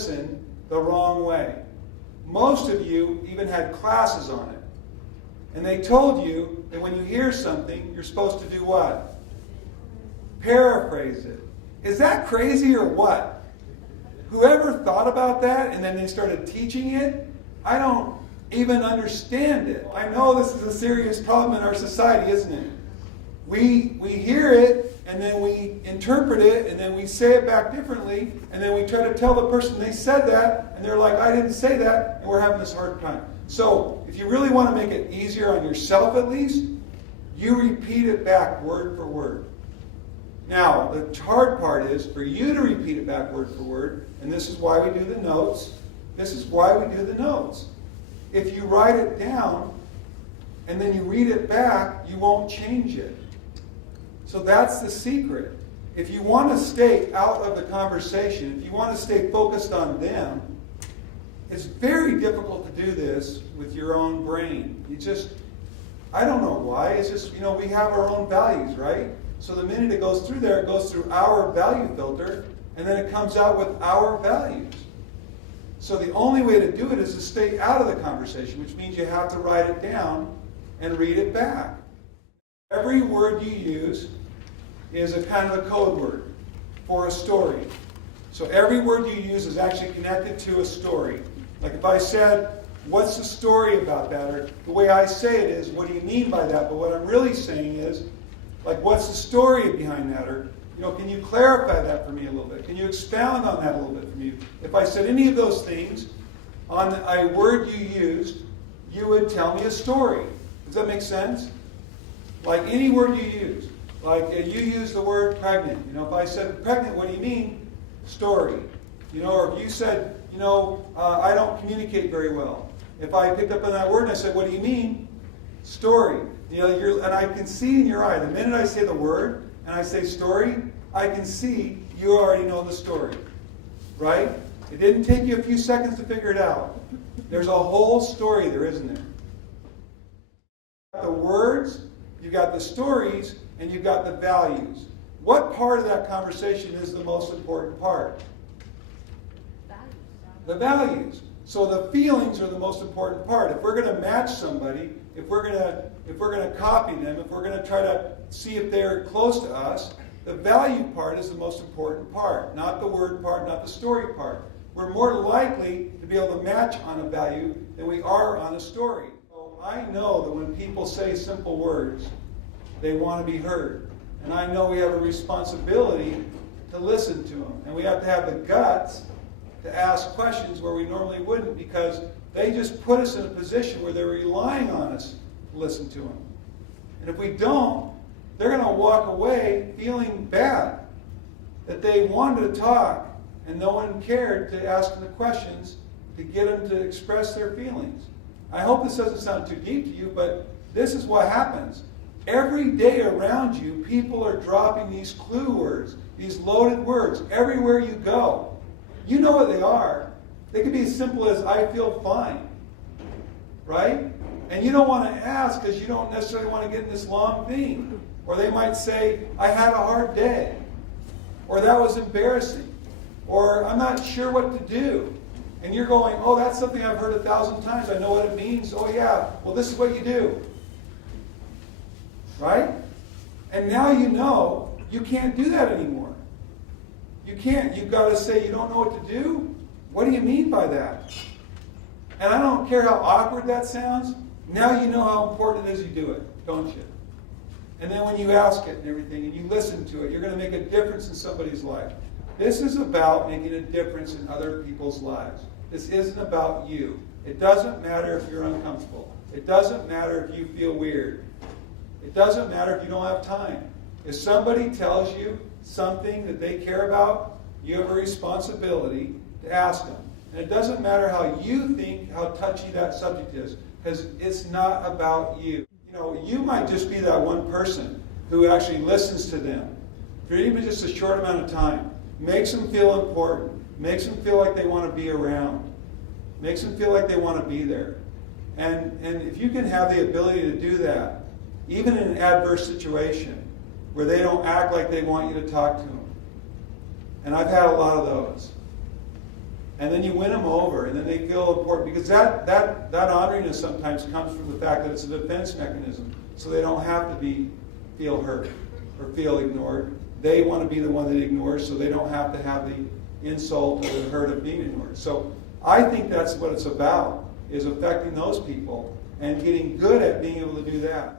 listen the wrong way. Most of you even had classes on it. And they told you that when you hear something, you're supposed to do what? Paraphrase it. Is that crazy or what? Whoever thought about that and then they started teaching it, I don't even understand it. I know this is a serious problem in our society, isn't it? We hear it, and then we interpret it, and then we say it back differently, and then we try to tell the person they said that, and they're like, I didn't say that, and we're having this hard time. So, if you really want to make it easier on yourself at least, you repeat it back word for word. Now, the hard part is for you to repeat it back word for word, and this is why we do the notes. This is why we do the notes. If you write it down, and then you read it back, you won't change it. So that's the secret. If you want to stay out of the conversation, if you want to stay focused on them, it's very difficult to do this with your own brain. I don't know why. It's just, we have our own values, right? So the minute it goes through there, it goes through our value filter, and then it comes out with our values. So the only way to do it is to stay out of the conversation, which means you have to write it down and read it back. Every word you use is a kind of a code word for a story. So every word you use is actually connected to a story. Like if I said, what's the story about that? Or the way I say it is, what do you mean by that? But what I'm really saying is, like, what's the story behind that? Or, can you clarify that for me a little bit? Can you expound on that a little bit for me? If I said any of those things on a word you used, you would tell me a story. Does that make sense? Like any word you use. Like you use the word pregnant. If I said pregnant, what do you mean? Story. Or if you said, I don't communicate very well. If I picked up on that word and I said, what do you mean? Story. And I can see in your eye, the minute I say the word and I say story, I can see you already know the story. Right? It didn't take you a few seconds to figure it out. There's a whole story there, isn't there? The words, you got the stories, and you got the values. What part of that conversation is the most important part? Values. The values. So the feelings are the most important part. If we're going to match somebody, if we're going to copy them, if we're going to try to see if they're close to us, the value part is the most important part, not the word part, not the story part. We're more likely to be able to match on a value than we are on a story. So I know that when people say simple words, they want to be heard. And I know we have a responsibility to listen to them. And we have to have the guts to ask questions where we normally wouldn't, because they just put us in a position where they're relying on us to listen to them. And if we don't, they're going to walk away feeling bad that they wanted to talk and no one cared to ask them the questions to get them to express their feelings. I hope this doesn't sound too deep to you, but this is what happens. Every day around you, people are dropping these clue words, these loaded words, everywhere you go. You know what they are. They could be as simple as, I feel fine. Right? And you don't want to ask because you don't necessarily want to get in this long thing. Or they might say, I had a hard day. Or that was embarrassing. Or I'm not sure what to do. And you're going, oh, that's something I've heard 1,000 times. I know what it means. Oh, yeah. Well, this is what you do. Right? And now you know you can't do that anymore. You can't. You've got to say you don't know what to do? What do you mean by that? And I don't care how awkward that sounds. Now you know how important it is you do it, don't you? And then when you ask it and everything, and you listen to it, you're going to make a difference in somebody's life. This is about making a difference in other people's lives. This isn't about you. It doesn't matter if you're uncomfortable. It doesn't matter if you feel weird. It doesn't matter if you don't have time. If somebody tells you something that they care about, you have a responsibility to ask them. And it doesn't matter how you think, how touchy that subject is, because it's not about you. You might just be that one person who actually listens to them for even just a short amount of time. Makes them feel important. Makes them feel like they want to be around. Makes them feel like they want to be there. And if you can have the ability to do that, even in an adverse situation where they don't act like they want you to talk to them. And I've had a lot of those. And then you win them over, and then they feel important, because that honoriness sometimes comes from the fact that it's a defense mechanism, so they don't have to feel hurt or feel ignored. They want to be the one that ignores, so they don't have to have the insult or the hurt of being ignored. So I think that's what it's about, is affecting those people and getting good at being able to do that.